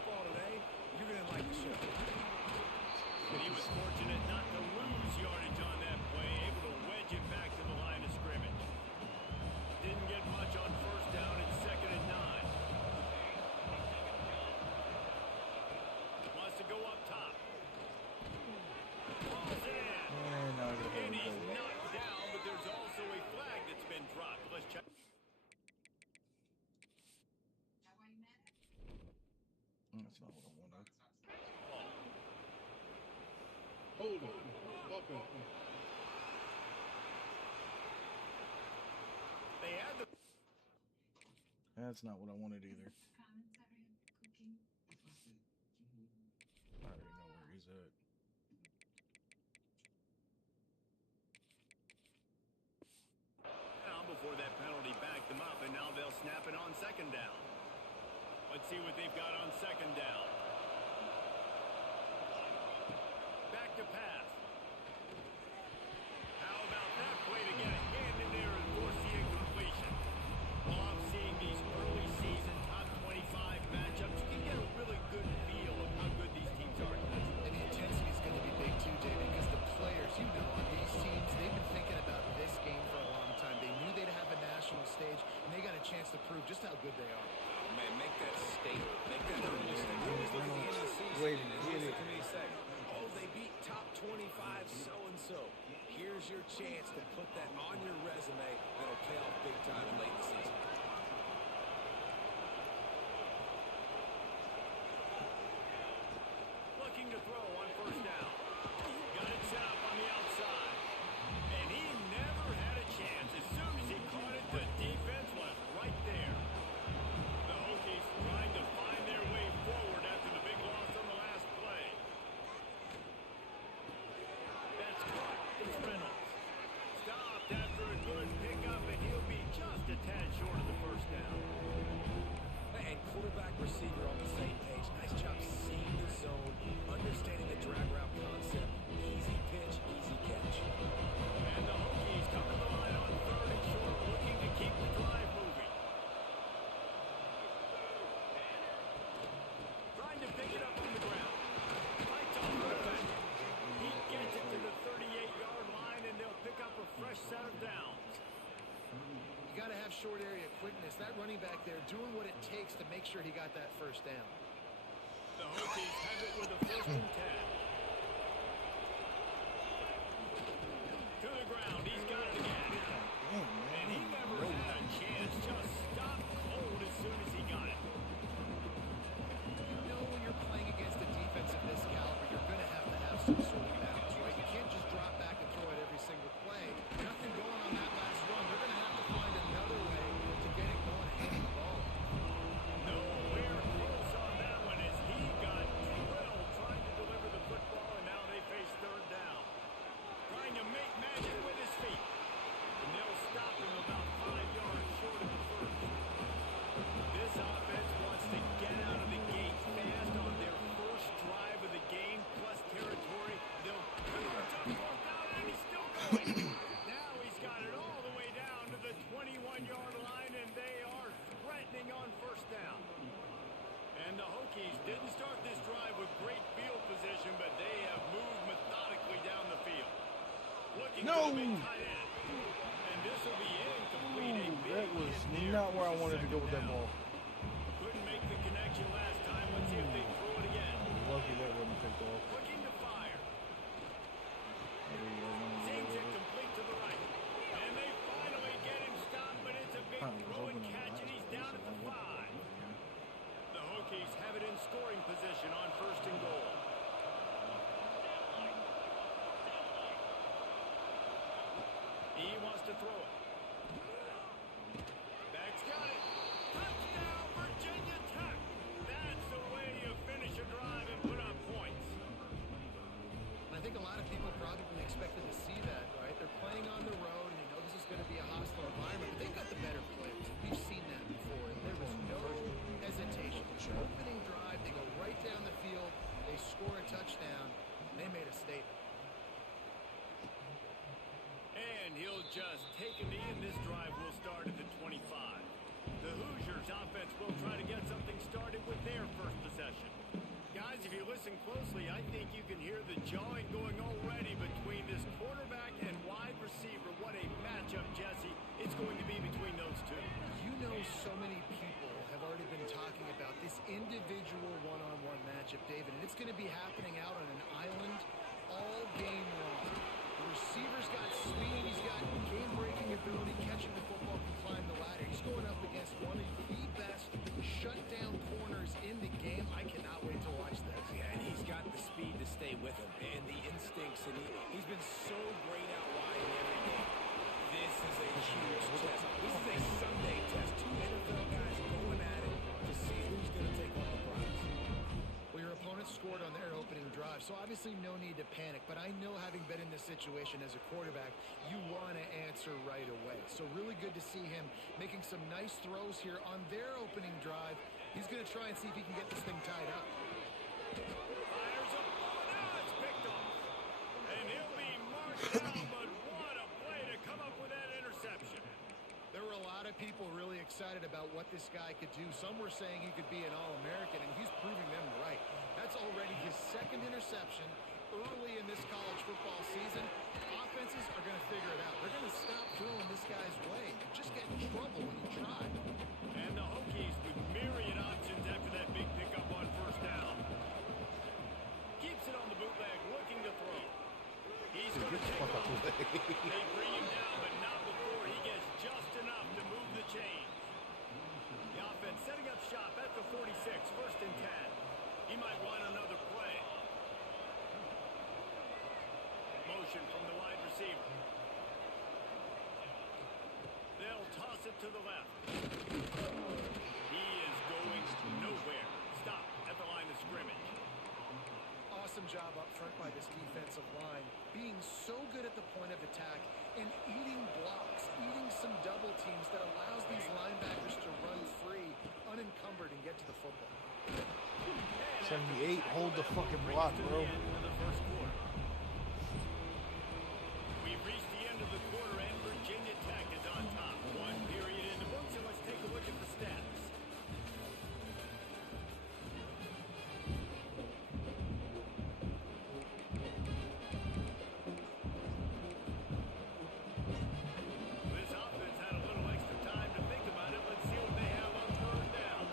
football today, you're going to like the show. And he was fortunate not to lose yardage on that play, able to wedge it back to the line of scrimmage. Didn't get much on first down. It's 2nd and 9. Wants to go up top. Pulls it in. And he's knocked down, but there's also a flag that's been dropped. Let's check. That's not what I wanted. Hold on. Okay. They had the... That's not what I wanted either. I already know where he's at. Now before that penalty backed them up, and now they'll snap it on 2nd down. Let's see what they've got on 2nd down. Back to pass. How about that play to get a hand in there and force the incompletion? Love seeing these early season top 25 matchups. You can get a really good feel of how good these teams are. And the intensity is going to be big too, David, because the players, you know, on these teams, they've been thinking about this game for a long time. They knew they'd have a national stage, and they got a chance to prove just how good they are. Oh, man, make that statement. Make that early statement. Always look at the end of the season. Wait, and get it. committee say, Oh, they beat top 25 so-and-so. Here's your chance to put that on your resume that'll pay off big time in late in the season. Looking to throw on first down. Got it set up on the outside. And he never had a chance. As soon as he caught it, the defense was right there. The Hokies trying to find their way forward after the big loss on the last play. That's caught. It's Reynolds. Stopped after a good pickup, and he'll be just a tad short of the first down. And quarterback receiver on the same page. Nice job seeing the zone, understanding the drag route concept. Easy pitch, easy catch. And the Hokies come to the line on 3rd and short, looking to keep the drive moving. Trying to pick it up on the ground. Fights off the defender. He gets it to the 38-yard line, and they'll pick up a fresh set of downs. You got to have short area quickness. That running back there doing what it takes to make sure he got that first down. The Hokies have it with a 1st and 10. To the ground. He's got it again. And he never had a chance. Just stopped cold as soon as he got it. You know when you're playing against a defense of this caliber, you're going to have some sort of balance, right? You can't just drop back and throw it every single play. Nothing going on that last run. They're going to have to find another way to get it going and hitting the ball. Nowhere close on that one as he got drilled trying to deliver the football, and now they face 3rd down. Trying to make magic with his feet. And they'll stop him about 5 yards short of the first. This offense wants to get out of the gate fast on their first drive of the game, plus territory. They'll come to 4th down, and he's still going. Now he's got it all the way down to the 21-yard line, and they are threatening on first down. And the Hokies didn't start this drive with great field position, but they have moved methodically down the field. Looking for the big tight end. And this will be incomplete. That was not where I wanted to go with that ball. Couldn't make the connection last time. Let's see if they throw it again. Lucky that wouldn't take off. Looking to fire. Seems it complete to the right. And they finally get him stopped, but it's a big throw and catch, and he's down at the 5. The Hokies have it in scoring position on 1st and goal. He wants to throw it. Back's got it. Touchdown, Virginia Tech. That's the way you finish a drive and put up points. I think a lot of people probably expected to see that, right? They're playing on the road, and you know this is going to be a hostile environment, but they've got the better players. We've seen that before, and there was no hesitation. Opening drive, they go right down the field, they score a touchdown, and they made a statement. And he'll just take a knee, and this drive will start at the 25. The Hoosiers 49ers offense will try to get something started with their first possession. Guys, if you listen closely, I think you can hear the jawing going already between this quarterback and wide receiver. What a matchup, Jesse, it's going to be between those two. You know, so many people have already been talking about this individual one-on-one matchup, David, and it's going to be happening out on an island all game long. The receiver's got speed, he's got game-breaking ability, catching the football, can climb the ladder. He's going up against one of the best shutdown corners in the game. I cannot wait to watch this. Yeah, and he's got the speed to stay with him and the instincts, and he's been so great out wide in every game. This is a huge test. This is a Sunday test. Two NFL guys going at it to see who's going to take on the prize. Well, your opponent scored on their opening drive, so obviously no need to panic. But I know, having been in this situation as a quarterback, you want to answer right away. So really good to see him making some nice throws here on their opening drive. He's going to try and see if he can get this thing tied up. Fires up. Now it's picked off. And he'll be marked down, but what a play to come up with that interception. There were a lot of people really excited about what this guy could do. Some were saying he could be an All-American, and he's proving them right. That's already his second interception early in this college football season. Offenses are going to figure it out. They're going to stop throwing this guy's way. You just get in trouble when you try. And the Hokies with myriad options after that big pickup on first down. Keeps it on the bootleg, looking to throw. He's going to take off. They bring him down, but not before he gets just enough to move the chain. The offense setting up shop at the 46, first and 10. He might want another play. Motion from the wide receiver. They'll toss it to the left. He is going nowhere. Stop at the line of scrimmage. Awesome job up front by this defensive line, being so good at the point of attack and eating blocks, eating some double teams that allows these linebackers to run free, unencumbered, and get to the football. 78, hold the fucking block, bro. We've reached the end of the quarter, and Virginia Tech is on top. One period in the books, and let's take a look at the stats. This offense had a little extra time to think about it. Let's see what they have on third down.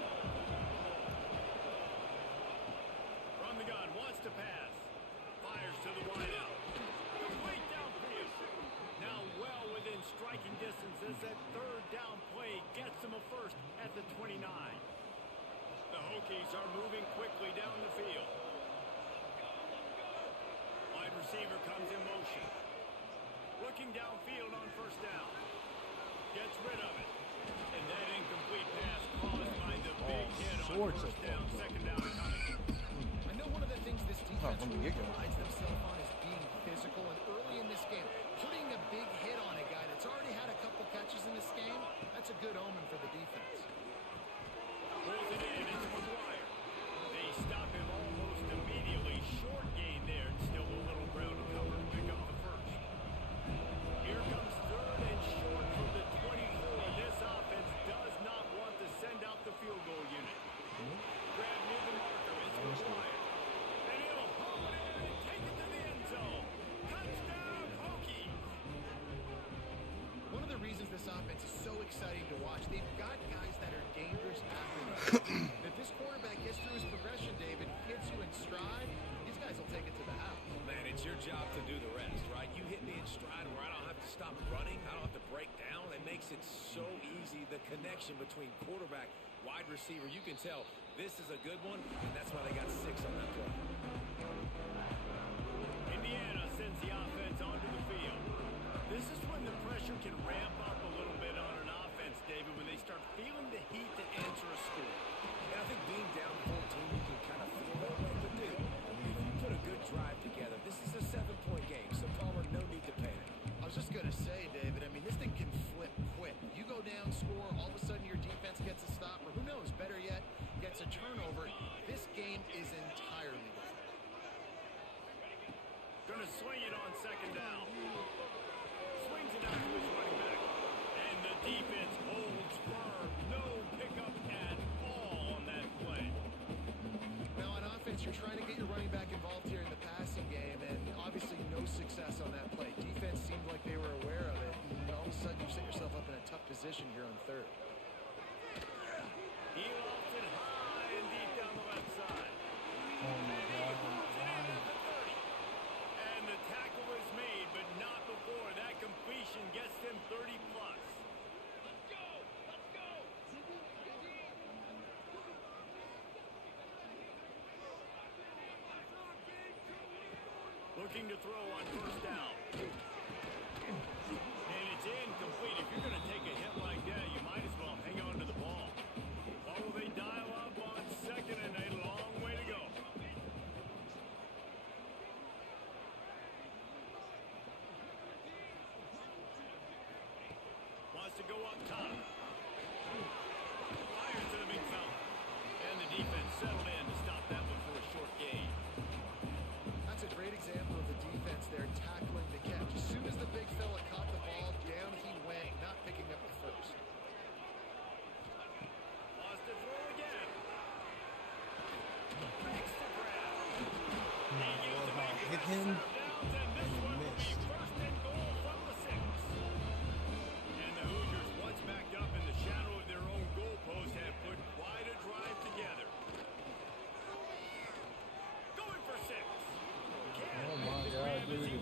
From the gun, wants to pass. Fires to the wideout. Complete downfield. Now well within striking distance as that third down play gets them a first at the 29. The Hokies are moving quickly down the field. Wide receiver comes in motion. Looking downfield on first down. Gets rid of it. And that incomplete pass caused by the big hit on first down, second down coming. I know one of the things this defense really prides themselves on is being physical, and early in this game, putting a big hit on a guy that's already had a couple catches in this game, that's a good omen for the defense. Pulls it in, it's McGuire. They stop him almost immediately. Short gain there, and still a little ground to cover to pick up the first. Here comes third and short from the 24. This offense does not want to send out the field goal unit. Grab near the marker is McGuire. And he'll haul it in and take it to the end zone. Touchdown, Hokies! One of the reasons this offense is so exciting to watch, they've got guys that are dangerous athletes. If this quarterback gets through his progression, David, gets you in stride, these guys will take it to the house. Man, it's your job to do the rest, right? You hit me in stride where I don't have to stop running. I don't have to break down. It makes it so easy. The connection between quarterback, wide receiver, you can tell this is a good one, and that's why they got 6 on that play. Indiana sends the offense onto the field. This is when the pressure can ramp up a little bit on an offense, David, when they start feeling the heat to answer a score. And I think being down 14, you can kind of feel that way. But dude, if you put a good drive together, this is a 7-point game, so Palmer, no need to panic. I was just going to say, David, I mean, this thing can flip quick. You go down, score, all of a sudden your defense gets a stop, or who knows, better yet, gets a turnover. This game is entirely different. Gonna swing it on second down. Swings it out to his running back. And the defense holds firm. No pickup success on that play. Defense seemed like they were aware of it, and all of a sudden you set yourself up in a tough position here on third. He lofts it high and deep down the left side. Oh my God. And the tackle was made, but not before that completion gets them 30 plus. Let's go! Let's go! Looking to throw on first down. And it's incomplete. If you're going to take a hit like that, you might as well hang on to the ball. What will they dial up on second and a long way to go? Wants to go up top. Fires to the big fella. And the defense settled in to stop that one for a short gain. That's a great example of the defense there tackling the catch. As soon as the big fella caught the ball, down he went, not picking up the first. Lost to throw again. Makes the grab. He gives the back Hit a him. set of downs, and this one will be first and goal from the 6. And the Hoosiers, once backed up in the shadow of their own goalpost, have put quite a drive together. Going for 6. Oh my God, dude. The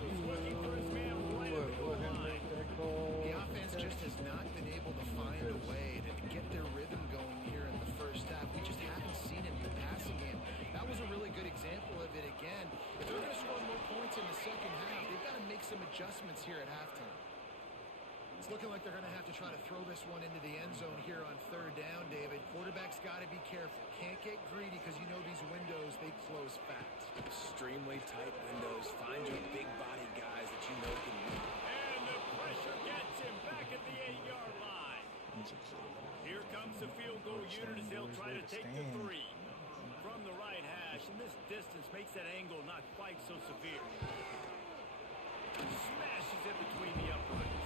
offense just has not been able to find a way to get their rhythm going here in the first half. We just haven't seen it in the passing game. That was a really good example of it again. If they're going to score more points in the second half, they've got to make some adjustments here at halftime. It's looking like they're going to have to try to throw this one into the end zone here on third down, David. Quarterback's got to be careful. Can't get greedy because you know these windows, they close fast. Extremely tight windows. Find your big body guys that you know can win. And the pressure gets him back at the 8-yard line. Here comes the field goal unit as they'll try to take the 3. From the right hash, and this distance makes that angle not quite so severe. Smashes it between the uprights.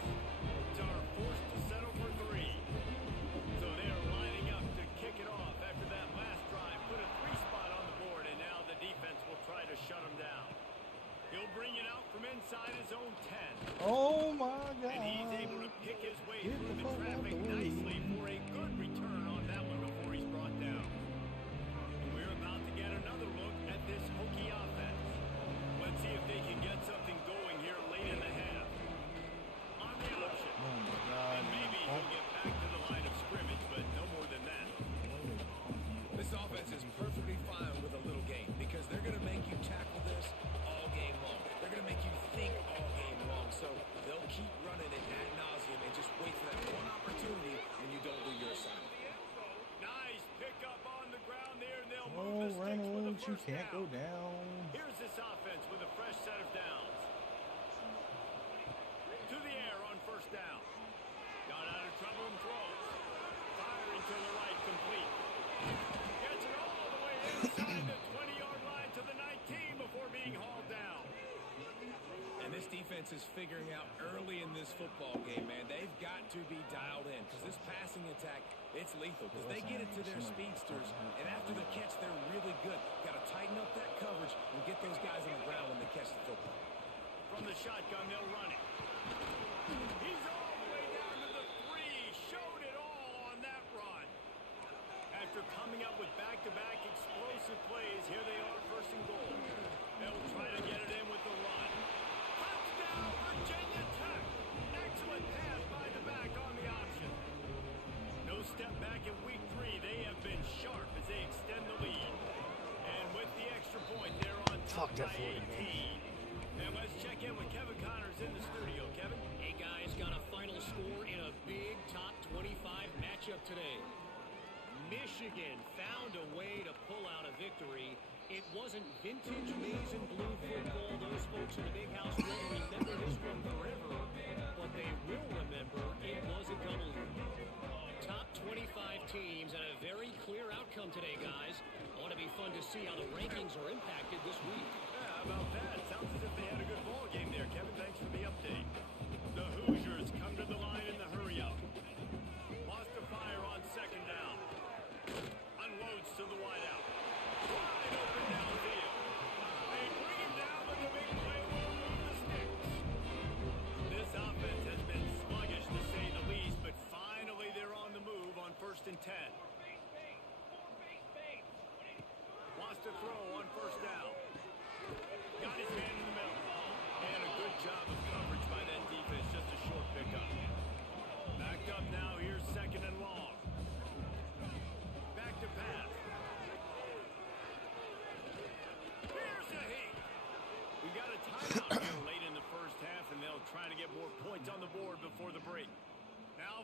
Are forced to settle for 3. So they're lining up to kick it off after that last drive. Put a 3 spot on the board, and now the defense will try to shut him down. He'll bring it out from inside his own 10. Oh my God. And he's able to pick his way through the traffic nicely for a good return on that one before he's brought down. And we're about to get another look at this Hokie offense. Let's see if they can get something going here late in the half. On the option. Oh my God. And maybe he'll get back to the line of scrimmage, but no more than that. This offense is perfectly fine with a little game because they're going to make you tackle this all game long. They're going to make you think all game long. So they'll keep running it ad nauseum and just wait for that one opportunity when you don't do your assignment. Nice pickup on the ground there, and they'll Oh, move the sticks with the Reynolds, you first can't go down. down. Here's this offense with a fresh set of downs. To the air on first down. Got out of trouble and throws. Firing to the right, complete. Gets it all the way inside the 20-yard line to the 19 before being hauled down. And this defense is figuring out early in this football game, man, they've got to be dialed in because this passing attack, it's lethal because they get it to their speedsters, and after the catch, they're really good. Got to tighten up that coverage and get those guys on the ground when they catch the football. From the shotgun, they'll run it. He's all the way down to the 3. Showed it all on that run. After coming up with back-to-back explosive plays, here they are, first and goal. They'll try to get it in with the run. Touchdown, Virginia Tech. Excellent pass by the back on the option. No step back in week 3. They have been sharp as they extend the lead. And with the extra point, they're on top by 18. And let's check in with Kevin Connors in the studio. Kevin? Hey, guys, got a final score in a big top 25 matchup today. Michigan found a way to pull out a victory. It wasn't vintage maize and blue football. Those folks in the big house will remember this one forever, but they will remember it was a W. Top 25 teams and a very clear outcome today, guys. Ought to be fun to see how the rankings are impacted this week. Yeah, how about that? Sounds as if they had a good ball game there, Kevin. Thanks for the update. The Hoosiers come to the line in the hurry-up. Lost to fire on second down. Unloads to the wideout. Wide open downfield. They bring him down, but the big play will move the sticks.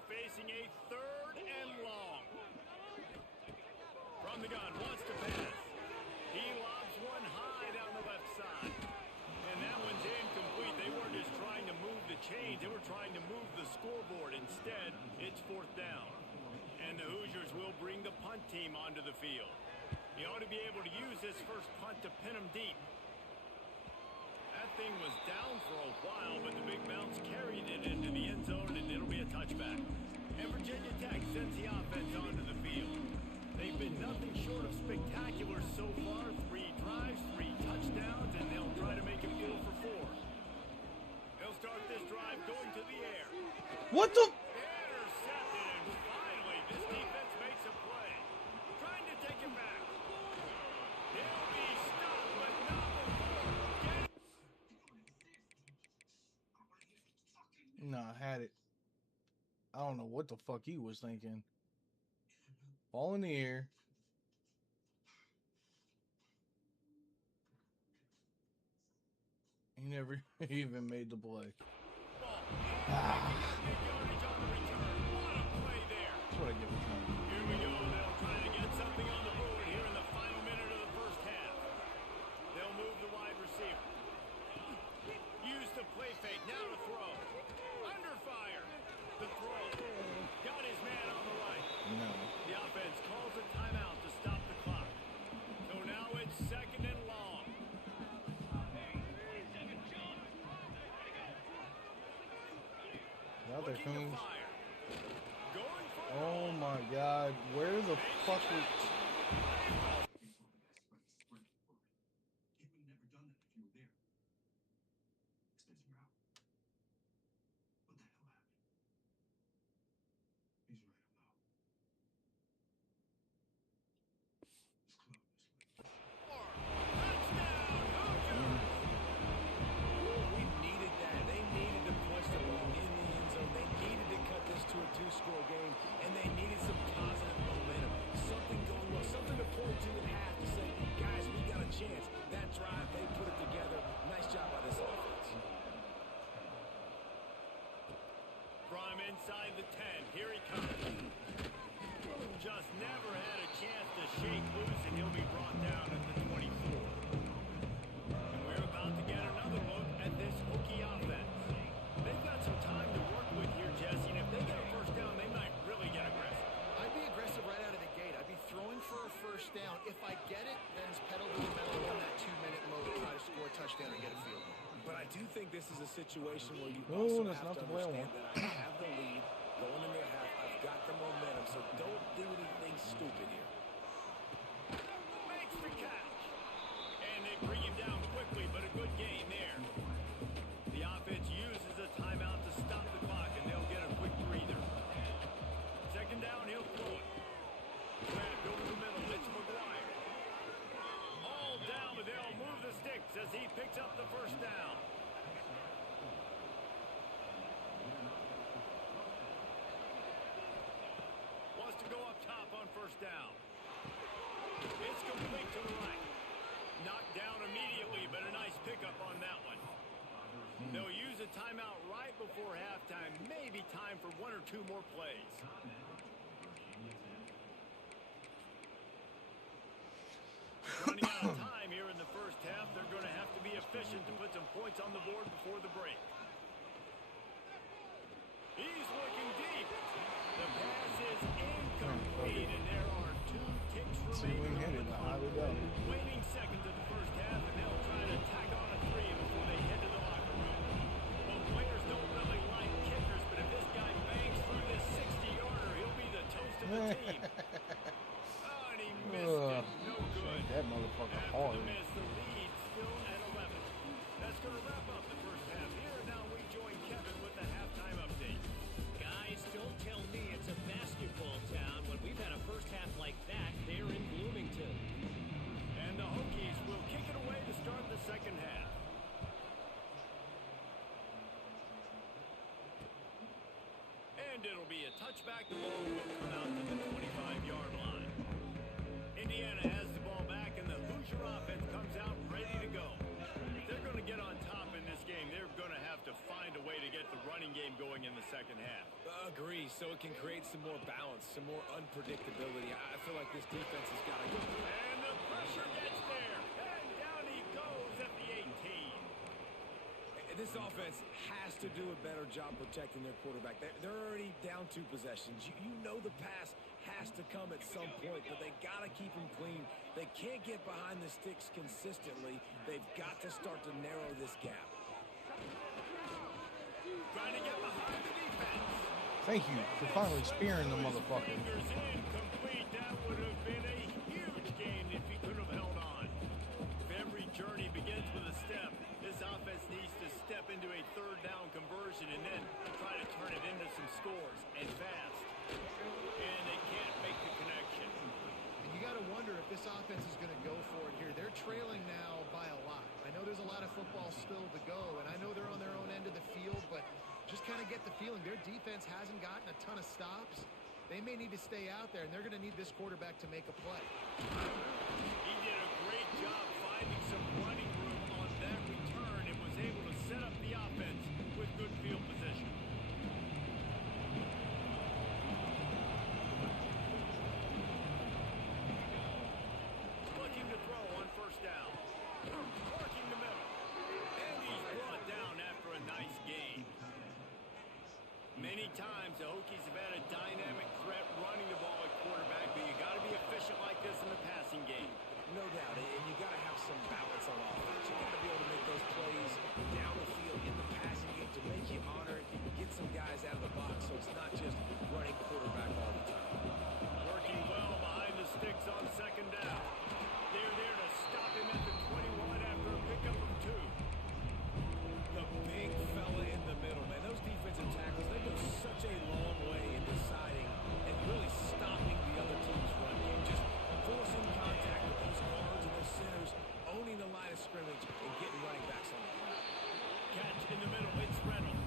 facing a 3rd and long. From the gun, wants to pass. He lobs one high down the left side. And that one's incomplete. They weren't just trying to move the chains. They were trying to move the scoreboard. Instead, it's 4th down. And the Hoosiers will bring the punt team onto the field. He ought to be able to use this first punt to pin them deep. That thing was down for a while, but the big bounce carried it into the end zone, and it'll be a touchback. And Virginia Tech sends the offense onto the field. They've been nothing short of spectacular so far. 3 drives, 3 touchdowns, and they'll try to make it go for 4. They'll start this drive going to the air. What the? Intercepted, and finally, this defense makes a play. Trying to take it back. They'll be stopped, but not before. Nah, I had it. I don't know what the fuck he was thinking. Ball in the air. He never even made the play. Ah. That's what I give it to him. Here we go. They'll try to get something on the board here in the final minute of the first half. They'll move the wide receiver. Use the play fake. Now to throw. Under fire. The throw. Got his man on the right. No. The offense calls a timeout to stop the clock. So now it's 2nd and long. Out there, Looking to Coons. fire. Going for it. Oh my God. Where the fuck is... We needed that. They needed to push the ball in the end zone. They needed to cut this to a 2-score game, and they needed some positive momentum. Something going well, something to point to at half to say, guys, we got a chance. That drive, they put it together. Nice job by this offense. From inside the 10, here he comes. Just never had a chance to shake loose, and he'll be brought down at the 24. And we're about to get another look at this Hokie offense. They've got some time to work with here, Jesse, and if they get a first down, they might really get aggressive. I'd be aggressive right out of the gate. I'd be throwing for a first down. If I get it, then it's pedal to the metal in that 2-minute mode to try to score a touchdown or get a field goal. But I do think this is a situation where you No, also that's have not to the way I understand want. that I have the lead going into the half. I've got the momentum, so don't do anything stupid here. Makes the catch. And they bring him down quickly, but a good gain there. The offense uses a timeout to stop the clock, and they'll get a quick breather. 2nd down, he'll throw it. Grabbed over the middle, it's McGuire. All down, but they'll move the sticks as he picks up the first down. Wants to go up top on first down. It's complete to the right. Knocked down immediately, but a nice pickup on that one. They'll use a timeout right before halftime. Maybe time for 1 or 2 more plays. Running out of time here in the first half. They're going to have to be efficient to put some points on the board before the break. He's looking deep. The pass is incomplete, and there are 2 ticks See if we can hit remaining it. on the How we clock. go. Waning seconds of the first half, and they'll try to tack on a 3 before they head to the locker room. Well, players don't really like kickers, but if this guy bangs through this 60-yarder, he'll be the toast of the team. Oh, and he missed it. No good. That motherfucker After hard. the miss, the lead still at 11. That's going to wrap up the first half here. Now we join Kevin with the halftime update. Guys, don't tell me it's a basketball town when we've had a first half like that there in Bloomington. And the Hokies will kick it away to start the second half. And it'll be a touchback. The ball will come out to the 25-yard line. Indiana has the ball back, and the Hoosier offense comes out ready to go. If they're going to get on top in this game, they're going to have to find a way to get the running game going in the second half. Agree, so it can create some more balance, some more unpredictability. I feel like this defense has got to go. And the pressure gets there. And down he goes at the 18. This offense has to do a better job protecting their quarterback. They're already down 2 possessions. You know the pass has to come at some point, but they got to keep him clean. They can't get behind the sticks consistently. They've got to start to narrow this gap. Trying to get behind the defense. Thank you for finally spearing the motherfucker. Fingers incomplete. That would have been a huge gain if he could have held on. If every journey begins with a step, this offense needs to step into a third down conversion and then try to turn it into some scores and fast. And they can't make the connection. And you got to wonder if this offense is going to go for it here. They're trailing now by a lot. I know there's a lot of football still to go, and I know they're on their own end of the field, but just kind of get the feeling their defense hasn't gotten a ton of stops. They may need to stay out there, and they're going to need this quarterback to make a play. He did a great job finding some running room on that return and was able to set up the offense with good field position. Looking to throw on first down. Working the middle. And he's brought down after a nice gain. Many times the Hokies have had a dynamic threat running the ball at quarterback, but you got to be efficient like this in the passing game. No doubt, and you got to have some balance on offense. You got to be able to make those plays down the field in the passing game to make you honor it, get some guys out of the box, so it's not just running quarterback all the time. Working well behind the sticks on second down. They're there to stop him at the 21 after a pickup of 2. The big fella in the middle, man. Those defensive tackles, they go such a long way in deciding and really stopping the other team's run game. Just forcing contact with those guards and those centers, owning the line of scrimmage, and getting running backs on the field. Catch in the middle, it's Reynolds.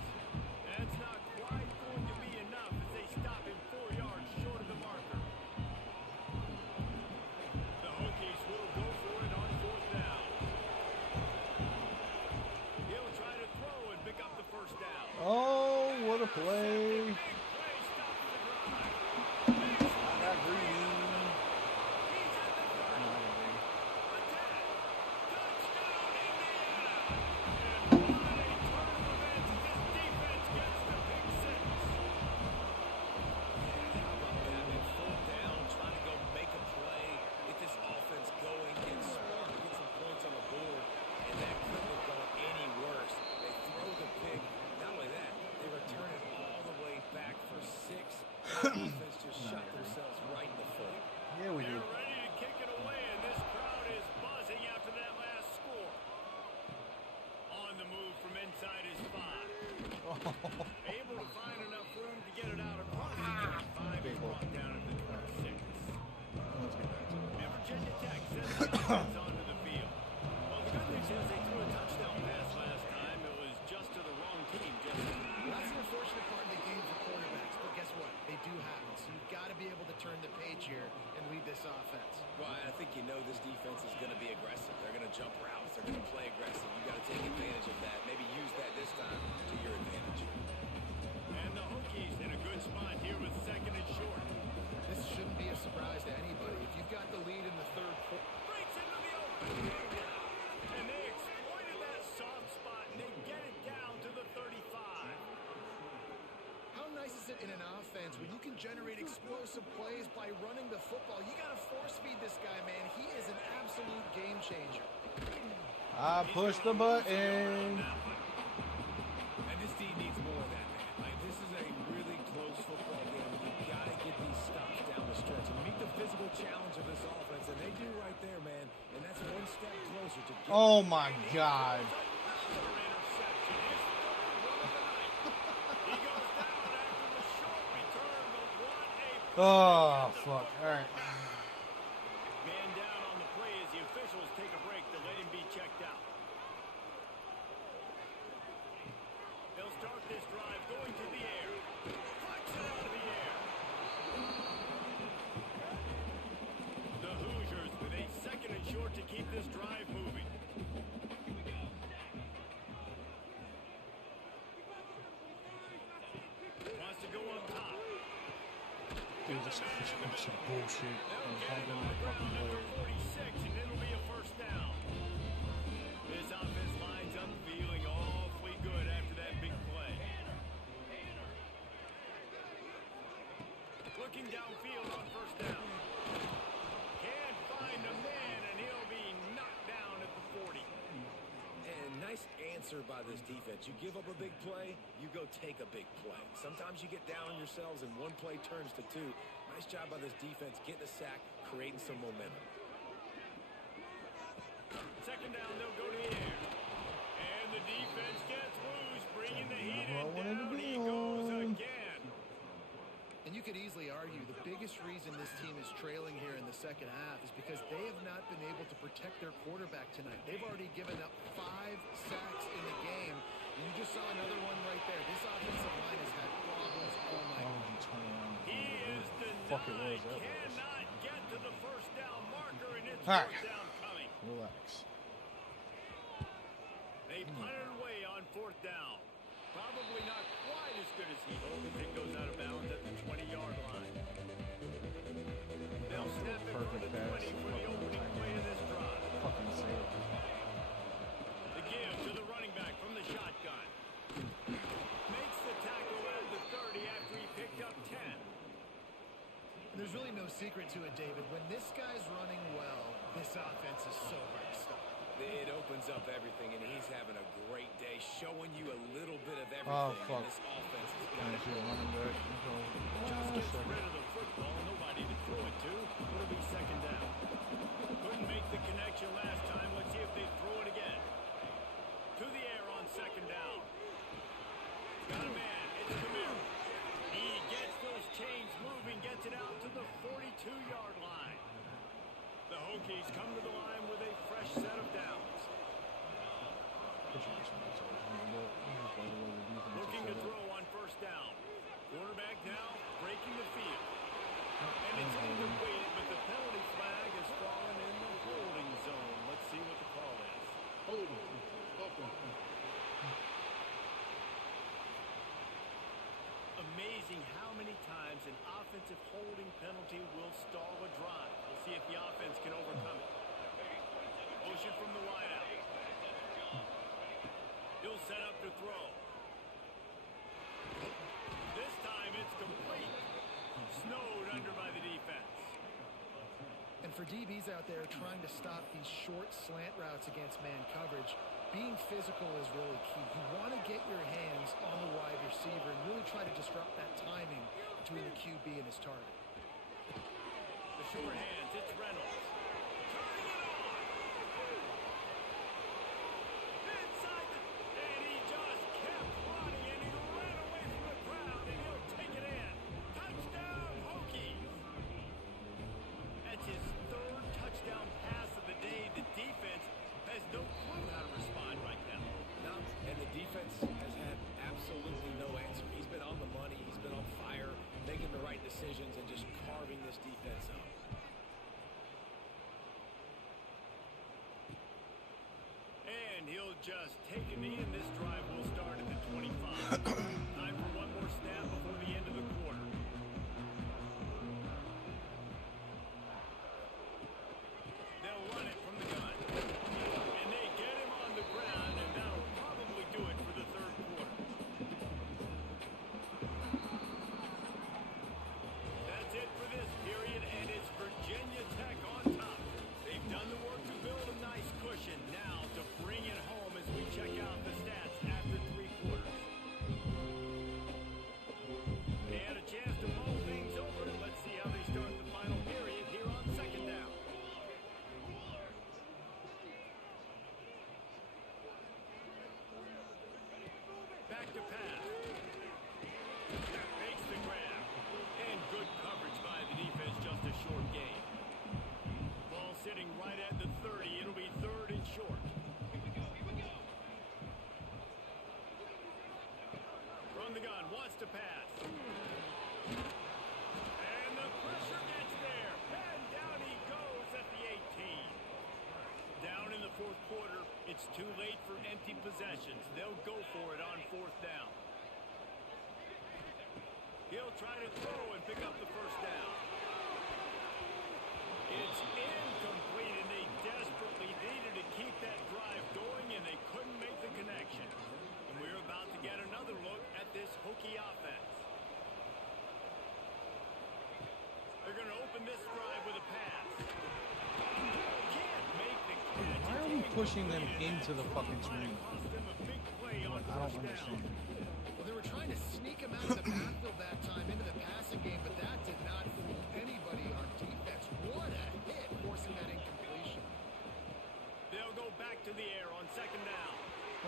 That's not quite going to be enough as they stop him 4 yards short of the marker. The Hokies will go for it on fourth down. He'll try to throw and pick up the first down. Oh, what a play. Big play stops the drive. I got greedy. He's at the 30. Attack. Touchdown, Indiana. And what a turn of events. This defense gets the pick 6. How about that? I mean, fourth down, trying to go make a play, get this offense going, get smart, get some points on the board, and that couldn't have gone any worse. They throw the pick. Not only that, they return it all the way back for 6. The defense just shot themselves right in the foot. Yeah, we did. They're ready to kick it away, and this crowd is buzzing after that last score. On the move from inside his 5. Able to find enough room to get it out across the 35 and brought down at the 26. Let's get back to it. And Virginia Tech sends the offense onto the field. Well, the good news is they threw a touchdown pass last time. It was just to the wrong team. Well, that's an unfortunate part of the game for quarterbacks, but guess what? They do have it, so you've got to be able to turn the page here and lead this offense. Well, I think you know this defense is going to be aggressive. They're going to jump routes. They're going to play aggressive. You've got to take advantage of that. Maybe use that this time to your advantage. And the Hokies in a good spot here with second and short. This shouldn't be a surprise to anybody. If you've got the lead in the third quarter, Breaks into the open. And they exploited that soft spot, and they get it down to the 35. how nice is it in an offense when you can generate explosive plays by running the football? You got to force feed this guy, man. He is an absolute game changer. I pushed the button. And this team needs more of that, man. Like, this is a really close football game. You've got to get these stops down the stretch and meet the physical challenge of this offense, and they do right there, man. And that's one step closer to getting. Oh my God. Another interception. His third one of the night. He goes down after the short return, but what a Oh, fuck. All right. man down on the play as the officials take a break to let him be checked out. They'll start this drive going to the air. Flex it out of the air. The Hoosiers with a second and short to keep this drive moving. Wants to go up top. a man in the Some middle. bullshit. They'll I'm get him pumping on the the fucking ground at the player. 46, and it'll be a first down. This offense lines up feeling awfully good after that big play. Looking downfield on first down. Can't find a man, and he'll be knocked down at the 40. And nice answer by this defense. You give up a big play, you go take a big play. Sometimes you get down on yourselves and one play turns to two. Nice job by this defense getting a sack, creating some momentum. Second down, they'll go to the air. And the defense gets loose, bringing the heat Not where I in wanted to down. be He goes on. again. And you could easily argue the biggest reason this team is trailing here in the second half is because they have not been able to protect their quarterback tonight. They've already given up 5 sacks in the game, and you just saw another one right there. This offensive line has had problems all Why night. would you turn around? He is Fuck it denied. was that was. Cannot get to the first down marker, and it's Alright. fourth down coming. Relax. They punted away on fourth down. Probably not quite as good as he hoped. It goes out of bounds at the 20-yard line. They'll snap it from the 20 for the opening play of this drive. Fucking say it. The give to the running back from the shotgun. Makes the tackle at the 30 after he picked up 10. And there's really no secret to it, David. When this guy's running well, this offense is so hard to stop. It opens up everything, and he's having a great day, showing you a little bit of everything. Oh, and fuck. this offense has got And it if you're running back, you go. Just gets rid of the football. Nobody to throw it to. It'll be second down. Couldn't make the connection last time. Let's see if they throw it again. To the air on second down. Got a man. It's Camaro. He gets those chains moving, gets it out to the 42-yard line. The Hokies come to the line with a fresh set of downs. Looking to throw on first down. Quarterback now breaking the field. And it's incompleted, but the penalty flag has fallen in the holding zone. Let's see what the call is. Hold on. Fucking. Amazing how many times an offensive holding penalty will stall a drive. We'll see if the offense can overcome it. Motion from the wideout. He'll set up to throw. This time it's complete. Snowed under by the defense. And for DBs out there trying to stop these short slant routes against man coverage, being physical is really key. You want to get your hands on the wide receiver and really try to disrupt that timing between the QB and his target. The sure hands, it's Reynolds. Turning it on. Inside the... And he just kept running, and he ran away from the crowd, and he'll take it in. Touchdown, Hokies. That's his third touchdown pass of the day. The defense has no clue how to respond right now. No, and the defense has had absolutely no answer. He's been on the money. He's been on fire, making the right decisions and just carving this defense up. And he'll just take a knee, and this drive will start at the 25. Time for one more snap before the end of the quarter. They'll run it from the gun. And they get him on the ground, and that'll probably do it for the third quarter. That's it for this period, and it's Virginia Tech on top. They've done the work to build a nice cushion. Now to bring it home as we check out the stats after three quarters. They had a chance to mull things over, and let's see how they start the final period here on second down. Back to pass. Makes the grab. And good coverage by the defense, just a short gain. Ball sitting right at the 30. It'll be third and short. From the gun, wants to pass. And the pressure gets there. And down he goes at the 18. Down in the fourth quarter, it's too late for empty possessions. They'll go for it on fourth down. He'll try to throw and pick up the first down. It's incomplete, and they desperately needed to keep that drive going, and they couldn't make the connection. And we're about to get another look at this Hokie offense. They're going to open this drive with a pass. Can't make the catch. Why are we pushing them into the fucking screen? I don't understand. Well, they were trying to sneak him out of the backfield that time into the passing game, but that did not fool anybody on defense. What a hit, forcing that incompletion. They'll go back to the air on second down.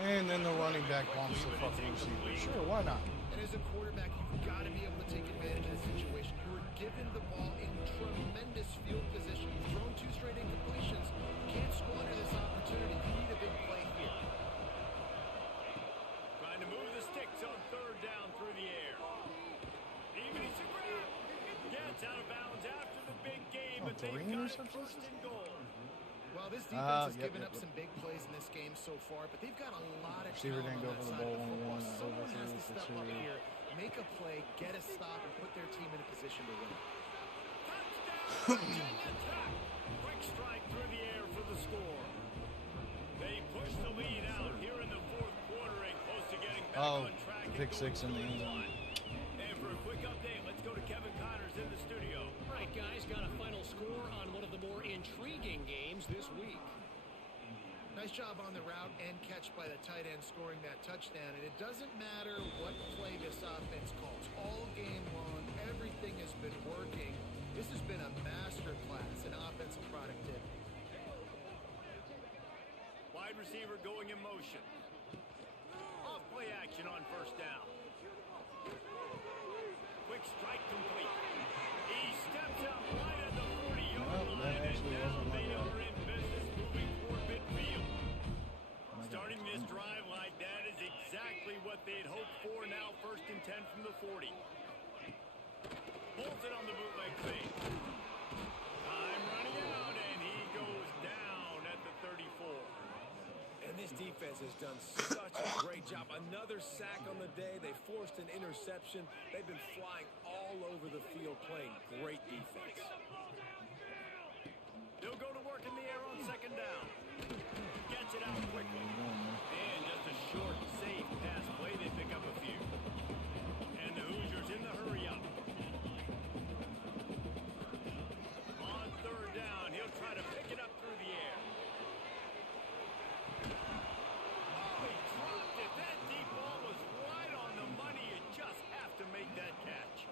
And then the running back bumps the fucking receiver. Sure, why not? And as a quarterback, you've got to be able to take advantage of the situation. You were given the ball in tremendous field position. You've thrown 2 straight incompletions. Can't squander this opportunity. You need a big play here. Trying to move the sticks on third down through the air. Even he's a grab. Gets out of bounds after the big game, but they've got it first and goal. Well, this defense has given up some big plays in this game so far, but they've got a lot of Receiver talent didn't go on for that the side ball of the on one. football. Someone has to Overthrew step for up 2. here, make a play, get a stop, and put their team in a position to win. Touchdown, Virginia Tech. Quick strike through the air for the score. They push the lead out here in the fourth quarter and close to getting back on track. Pick 6 in the end zone. And for a quick update, let's go to Kevin Connors in the studio. All right, guys, got a final score on one of the more intriguing games this week. Nice job on the route and catch by the tight end scoring that touchdown. And it doesn't matter what play this offense calls. All game long, everything has been working. This has been a masterclass in offensive productivity. Wide receiver going in motion. Off play action on first down. Quick strike complete. He steps out right at the 40-yard line, and now they are in business moving toward midfield. Starting this drive like that is exactly what they'd hoped for. Now 1st and 10 from the 40. Pulls it on the bootleg fake. Time running out, and he goes down at the 34. And this defense has done such a great job. Another sack on the day. They forced an interception. They've been flying all over the field playing great defense. They'll go to work in the air on second down. Gets it out quickly. And just a short, safe pass play. They pick up a few. And the Hoosiers in the hurry up. On third down, he'll try to pick it up through the air. Oh, he dropped it. That deep ball was right on the money. You just have to make that catch.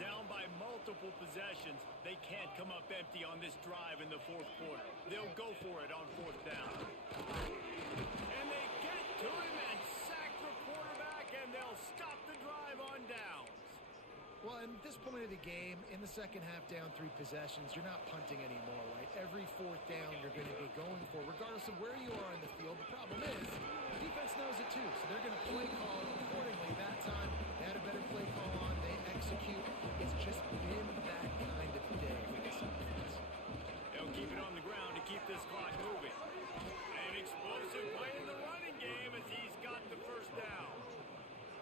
Down by multiple possessions. They can't come up empty on this drive in the fourth quarter. They'll go for it on fourth down. And they get to him and sack the quarterback, and they'll stop the drive on downs. Well, at this point of the game, in the second half, down 3 possessions, you're not punting anymore, right? Every fourth down you're going to be going for, regardless of where you are in the field. The problem is, the defense knows it too, so they're going to play call accordingly. That time, they had a better play call on. They execute. It's just been that kind of day for this offense. They'll keep it on the ground to keep this clock moving. An explosive play in the running game as he's got the first down.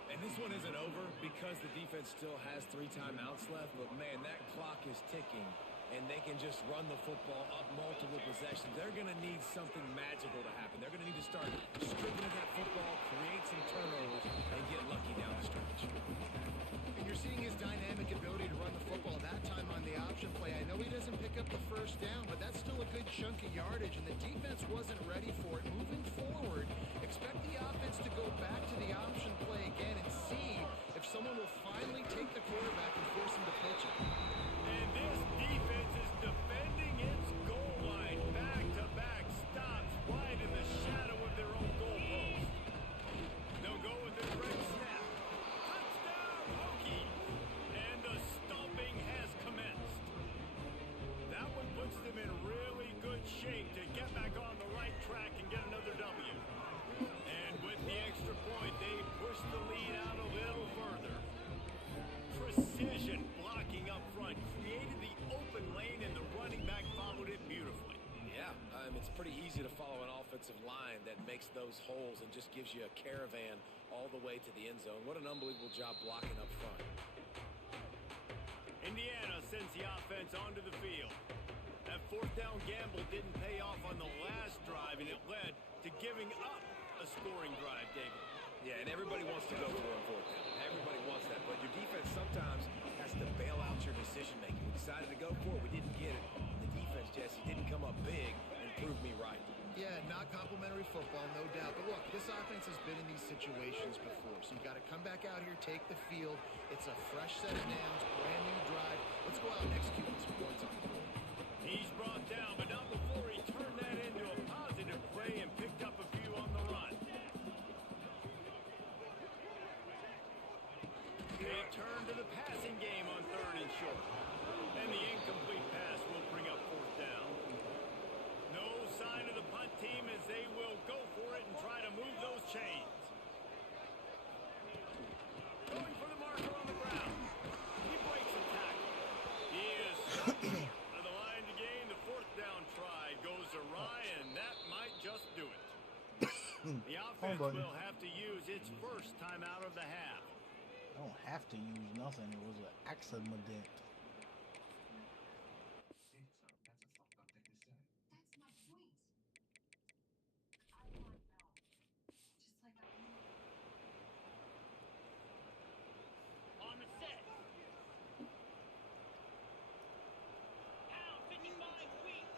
And this one isn't over because the defense still has 3 timeouts left. But, man, that clock is ticking, and they can just run the football up multiple possessions. They're going to need something magical to happen. They're going to need to start stripping at that football, create some turnovers, and get lucky down the stretch. And you're seeing his dynamic ability to run the football that time on the option play. I know he doesn't pick up the first down, but that's still a good chunk of yardage, and the defense wasn't ready for it. Moving forward, expect the offense to go back to the option play again and see if someone will finally take the quarterback and force him to pitch it. And this defense is defending its goal line. Back-to-back stops right in the shadow of their own goalpost. They'll go with the direct snap. Touchdown, Hokies! And the stomping has commenced. That one puts them in really good shape to get back on the right track and get another W. And with the extra point, they push the lead out a little further. Precision blocking up front created the open lane, and the running back followed it beautifully. Yeah, it's pretty easy to follow an offensive line that makes those holes and just gives you a caravan all the way to the end zone. What an unbelievable job blocking up front. Indiana sends the offense onto the field. That fourth down gamble didn't pay off on the last drive, and it led to giving up a scoring drive, David. Yeah, and everybody wants to go for it on fourth down. Everybody wants that, but your defense sometimes has to bail out your decision-making. We decided to go for it. We didn't get it. The defense, Jesse, didn't come up big and prove me right. Yeah, not complimentary football, no doubt. But look, this offense has been in these situations before, so you got to come back out here, take the field. It's a fresh set of downs, brand new drive. Let's go out and execute with some points on the board. He's brought down, but not before he turned that into a positive play and picked up a few on the run. They turn to the passing game on 3rd and short. And the incomplete pass will bring up 4th down. No sign of the punt team as they will go for it and try to move those chains. Going for the marker on the ground. He breaks the tackle. He is on the line to gain. The 4th down try goes awry, and that might just do it. The offense will have to use its first time out of the half. I don't have to use nothing. It was an accident. On the set. Pound 55 feet.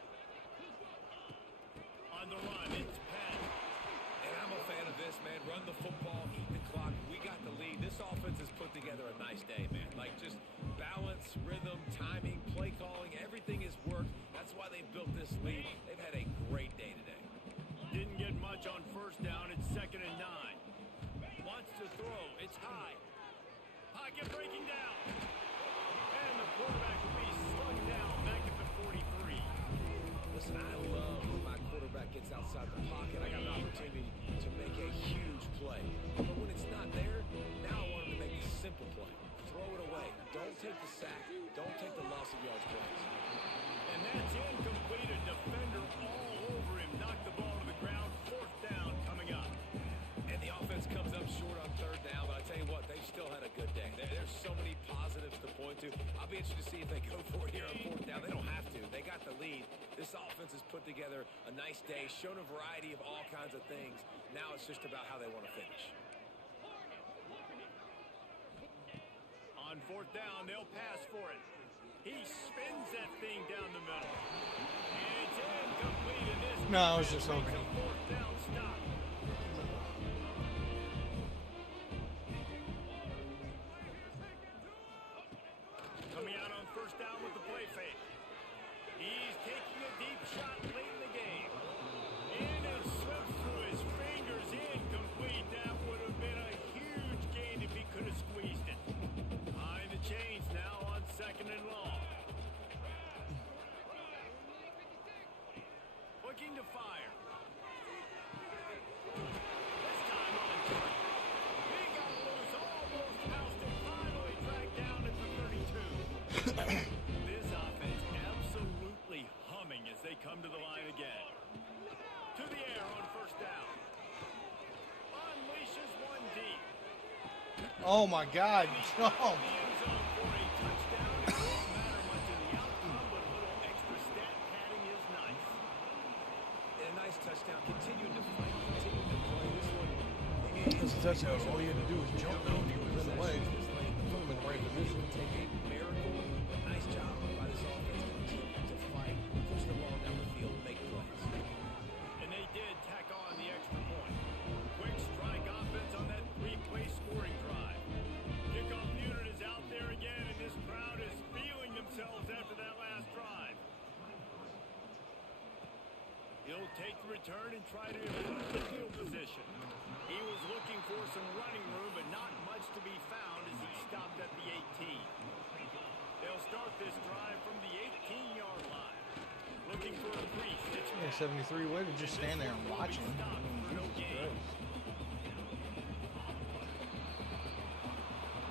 On the run, it's Penn. And I'm a fan of this, man. Run the football, eat the clock. We got the lead. This offense has put together a nice day, man. Like, just balance, rhythm, timing, play calling, everything has worked. That's why they've built this lead. They've had a great day today. Didn't get much on 1st down. It's 2nd and 9. Wants to throw. It's high. Pocket breaking down. And the quarterback will be slung down back at the 43. Listen, I love when my quarterback gets outside the pocket. I got an opportunity to make a huge play. But when it's not there, now I want him to make a simple play. Throw it away. Don't take the sack. Don't take the loss of yards plays. And that's incomplete. A defender all over him. Knocked the ball to the ground. 4th down coming up. And the offense comes up short on 3rd down, but I tell you what, they've still had a good day. There's so many positives to point to. I'll be interested to see if they go for it here on 4th down. They don't have to. They got the lead. This offense has put together a nice day, shown a variety of all kinds of things. Now it's just about how they want to finish. On 4th down, they'll pass for it. He spins that thing down the middle. And it's incomplete in this. No, I was just makes hoping. a 4th down stop. Coming out on 1st down with the play fake. He's taking a deep shot late in the game. And it slips through his fingers. Incomplete. That would have been a huge gain if he could have squeezed it. Behind the chains now on 2nd and long. Looking to fire. This time on target. He got loose, almost bounced and finally dragged down at the 32. This offense absolutely humming as they come to the line again. To the air on 1st down. Unleashes one deep. Oh my God! And he's Jump. got the end zone for a touchdown. It doesn't matter much in the outcome, but a little extra stat padding is nice. And a nice touchdown. Continuing to fight, continuing to play. This one, maybe It's a touchdown. All you had to do was jump down. He was in the way. Put him in the right position. take a miracle. Nice job by this offense. Continue to fight, push the ball down the field, make plays. And they did tack on the extra point. Quick strike offense on that 3-play scoring drive. Kickoff unit is out there again, and this crowd is feeling themselves after that last drive. He'll take the return and try to improve the field position. He was looking for some running room, but not much to be found as he stopped at the 18. They'll start this drive from the 18-yard line. Looking for a crease. It's Yeah, 73 way to just stand there and watch him.